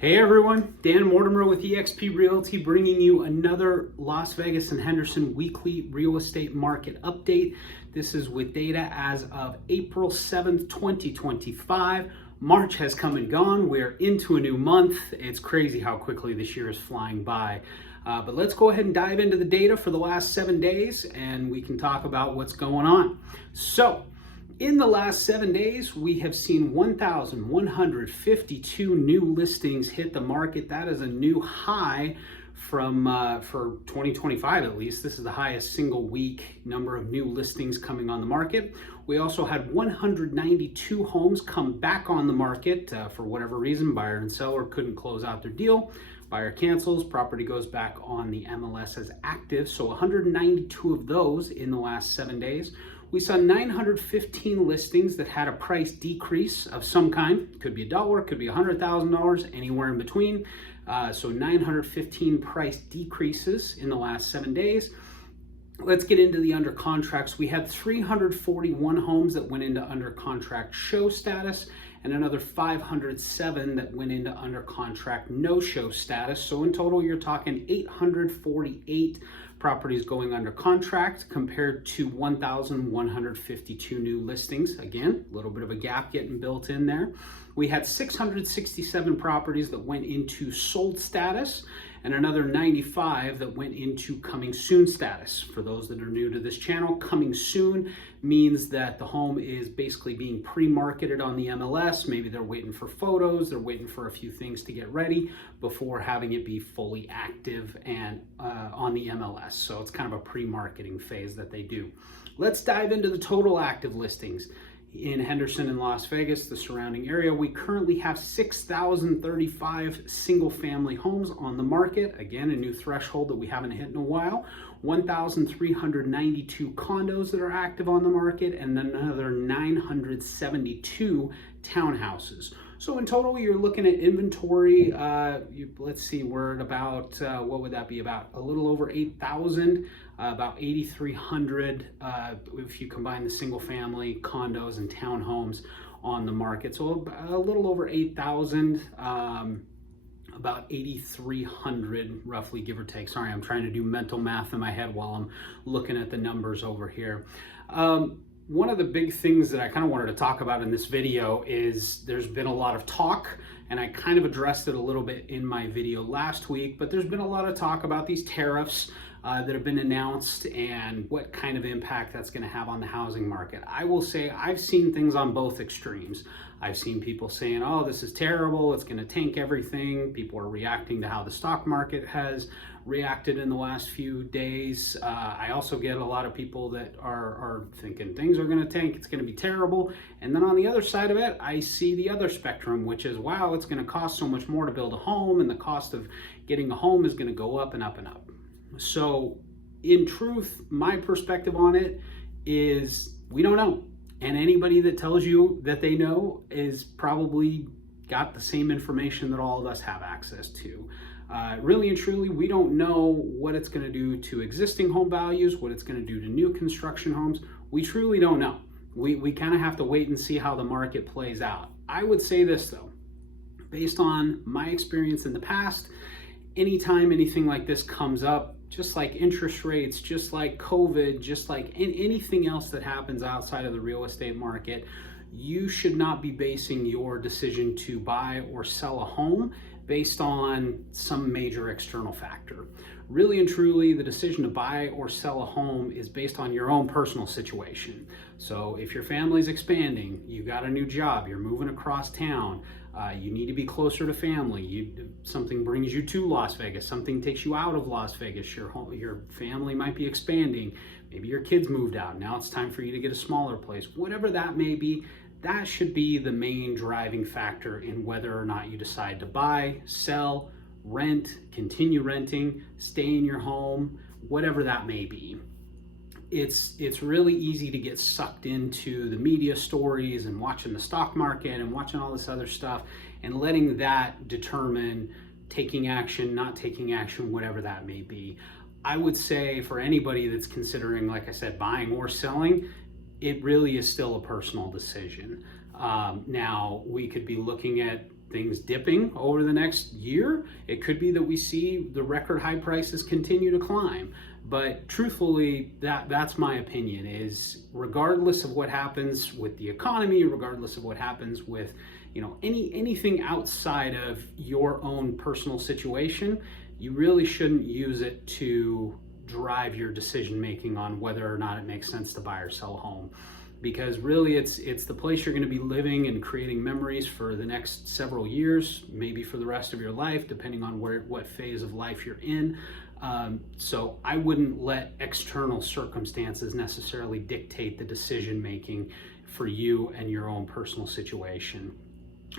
Hey everyone, Dan Mortimer with eXp Realty bringing you another Las Vegas and Henderson weekly real estate market update. This is with data as of April 7th, 2025. March has come and gone. We're into a new month. It's crazy how quickly this year is flying by. But let's go ahead and dive into the data for the last 7 days and we can talk about what's going on. So, in the last 7 days, we have seen 1,152 new listings hit the market. That is a new high from for 2025 at least. This is the highest single week number of new listings coming on the market. We also had 192 homes come back on the market for whatever reason. Buyer and seller couldn't close out their deal. Buyer cancels, property goes back on the MLS as active. So 192 of those in the last 7 days. We saw 915 listings that had a price decrease of some kind. Could be $1, could be $100,000, anywhere in between. So 915 price decreases in the last 7 days. Let's get into the under contracts. We had 341 homes that went into under contract show status and another 507 that went into under contract no show status. So in total, you're talking 848 properties going under contract compared to 1,152 new listings. Again, a little bit of a gap getting built in there. We had 667 properties that went into sold status and another 95 that went into coming soon status. For those that are new to this channel, coming soon means that the home is basically being pre-marketed on the MLS. Maybe they're waiting for photos, they're waiting for a few things to get ready before having it be fully active and on the MLS. So it's kind of a pre-marketing phase that they do. Let's dive into the total active listings. In Henderson and Las Vegas, the surrounding area, we currently have 6,035 single-family homes on the market. Again, a new threshold that we haven't hit in a while. 1,392 condos that are active on the market, and then another 972 townhouses. So in total, you're looking at inventory. Let's see, we're at about, what would that be? About a little over 8,000, about 8,300 if you combine the single family condos and townhomes on the market. So a little over 8,000, about 8,300 roughly, give or take. Sorry, I'm trying to do mental math in my head while I'm looking at the numbers over here. One of the big things that I kind of wanted to talk about in this video is there's been a lot of talk, and I kind of addressed it a little bit in my video last week, but there's been a lot of talk about these tariffs that have been announced and what kind of impact that's going to have on the housing market. I will say I've seen things on both extremes. I've seen people saying, oh, this is terrible, it's going to tank everything. People are reacting to how the stock market has reacted in the last few days. I also get a lot of people that are thinking things are going to tank, it's going to be terrible. And then on the other side of it, I see the other spectrum, which is, wow, it's going to cost so much more to build a home, and the cost of getting a home is going to go up and up and up. So in truth, my perspective on it is we don't know. And anybody that tells you that they know is probably got the same information that all of us have access to. Really and truly, we don't know what it's going to do to existing home values, what it's going to do to new construction homes. We truly don't know. We kind of have to wait and see how the market plays out. I would say this though, based on my experience in the past, anytime anything like this comes up, just like interest rates, just like COVID, just like anything else that happens outside of the real estate market, you should not be basing your decision to buy or sell a home based on some major external factor. Really and truly, the decision to buy or sell a home is based on your own personal situation. So if your family's expanding, you got a new job, you're moving across town, you need to be closer to family, something brings you to Las Vegas, something takes you out of Las Vegas, your family might be expanding, maybe your kids moved out, now it's time for you to get a smaller place, whatever that may be. That should be the main driving factor in whether or not you decide to buy, sell, rent, continue renting, stay in your home, whatever that may be. It's really easy to get sucked into the media stories and watching the stock market and watching all this other stuff and letting that determine taking action, not taking action, whatever that may be. I would say for anybody that's considering, like I said, buying or selling, it really is still a personal decision. Now, we could be looking at things dipping over the next year. It could be that we see the record high prices continue to climb. But truthfully, that's my opinion, is regardless of what happens with the economy, regardless of what happens with, you know, anything outside of your own personal situation, you really shouldn't use it to drive your decision making on whether or not it makes sense to buy or sell a home. Because really it's the place you're going to be living and creating memories for the next several years, maybe for the rest of your life, depending on what phase of life you're in. So I wouldn't let external circumstances necessarily dictate the decision making for you and your own personal situation.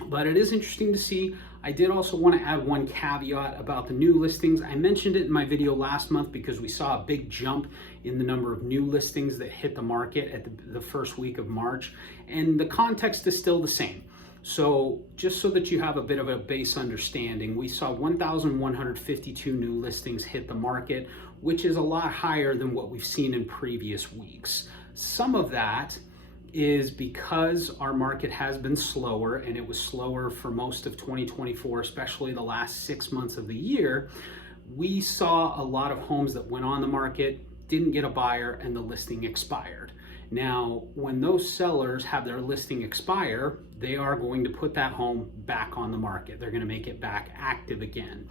But it is interesting to see. I did also want to add one caveat about the new listings. I mentioned it in my video last month because we saw a big jump in the number of new listings that hit the market at the first week of March. And the context is still the same. So just so that you have a bit of a base understanding, we saw 1,152 new listings hit the market, which is a lot higher than what we've seen in previous weeks. Some of that is because our market has been slower, and it was slower for most of 2024, especially the last 6 months of the year. We saw a lot of homes that went on the market, didn't get a buyer, and the listing expired. Now, when those sellers have their listing expire, they are going to put that home back on the market. They're going to make it back active again.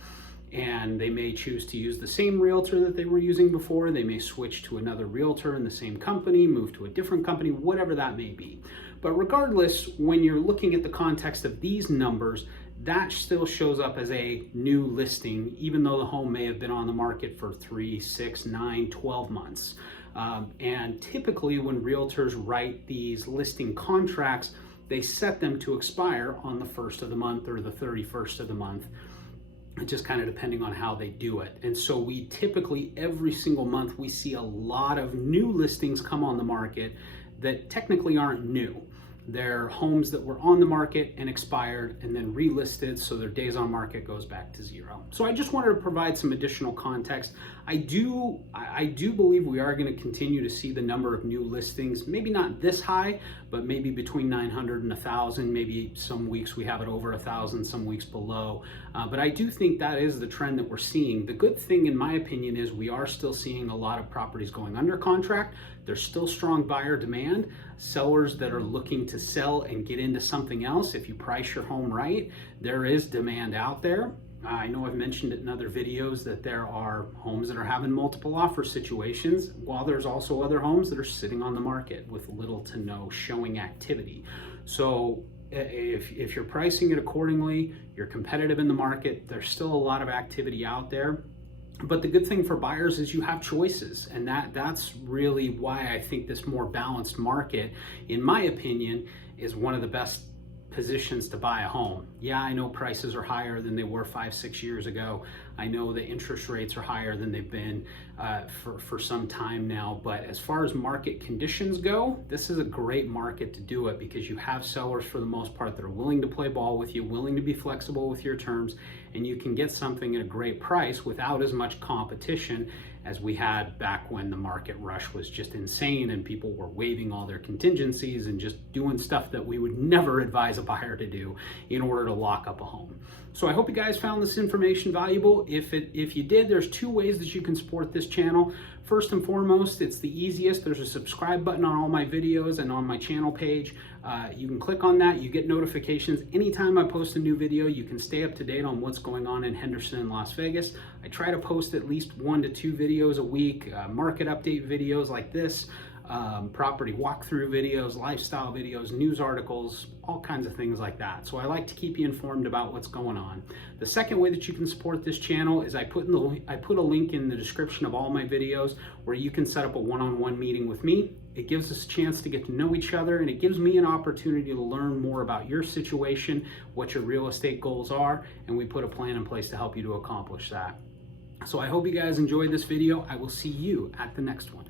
And they may choose to use the same realtor that they were using before. They may switch to another realtor in the same company, move to a different company, whatever that may be. But regardless, when you're looking at the context of these numbers, that still shows up as a new listing, even though the home may have been on the market for 3, 6, 9, 12 months. And typically when realtors write these listing contracts, they set them to expire on the 1st of the month or the 31st of the month, just kind of depending on how they do it. And so we typically, every single month, we see a lot of new listings come on the market that technically aren't new. They're homes that were on the market and expired and then relisted, so their days on market goes back to 0. So I just wanted to provide some additional context. I do believe we are going to continue to see the number of new listings, maybe not this high, but maybe between 900 and 1,000. Maybe some weeks we have it over 1,000, some weeks below. But I do think that is the trend that we're seeing. The good thing, in my opinion, is we are still seeing a lot of properties going under contract. There's still strong buyer demand. Sellers that are looking to sell and get into something else, if you price your home right, there is demand out there. I know I've mentioned it in other videos that there are homes that are having multiple offer situations, while there's also other homes that are sitting on the market with little to no showing activity. So if you're pricing it accordingly, you're competitive in the market, there's still a lot of activity out there. But the good thing for buyers is you have choices, and that's really why I think this more balanced market, in my opinion, is one of the best positions to buy a home. Yeah, I know prices are higher than they were 5, 6 years ago. I know the interest rates are higher than they've been for some time now. But as far as market conditions go, this is a great market to do it because you have sellers for the most part that are willing to play ball with you, willing to be flexible with your terms, and you can get something at a great price without as much competition as we had back when the market rush was just insane and people were waiving all their contingencies and just doing stuff that we would never advise a buyer to do in order to lock up a home. So I hope you guys found this information valuable. If you did, there's 2 ways that you can support this channel. First and foremost, it's the easiest. There's a subscribe button on all my videos and on my channel page. You can click on that. You get notifications anytime I post a new video. You can stay up to date on what's going on in Henderson and Las Vegas. I try to post at least 1 to 2 videos a week, market update videos like this, property walkthrough videos, lifestyle videos, news articles, all kinds of things like that. So I like to keep you informed about what's going on. The second way that you can support this channel is I put a link in the description of all my videos where you can set up a one-on-one meeting with me. It gives us a chance to get to know each other, and it gives me an opportunity to learn more about your situation, what your real estate goals are, and we put a plan in place to help you to accomplish that. So I hope you guys enjoyed this video. I will see you at the next one.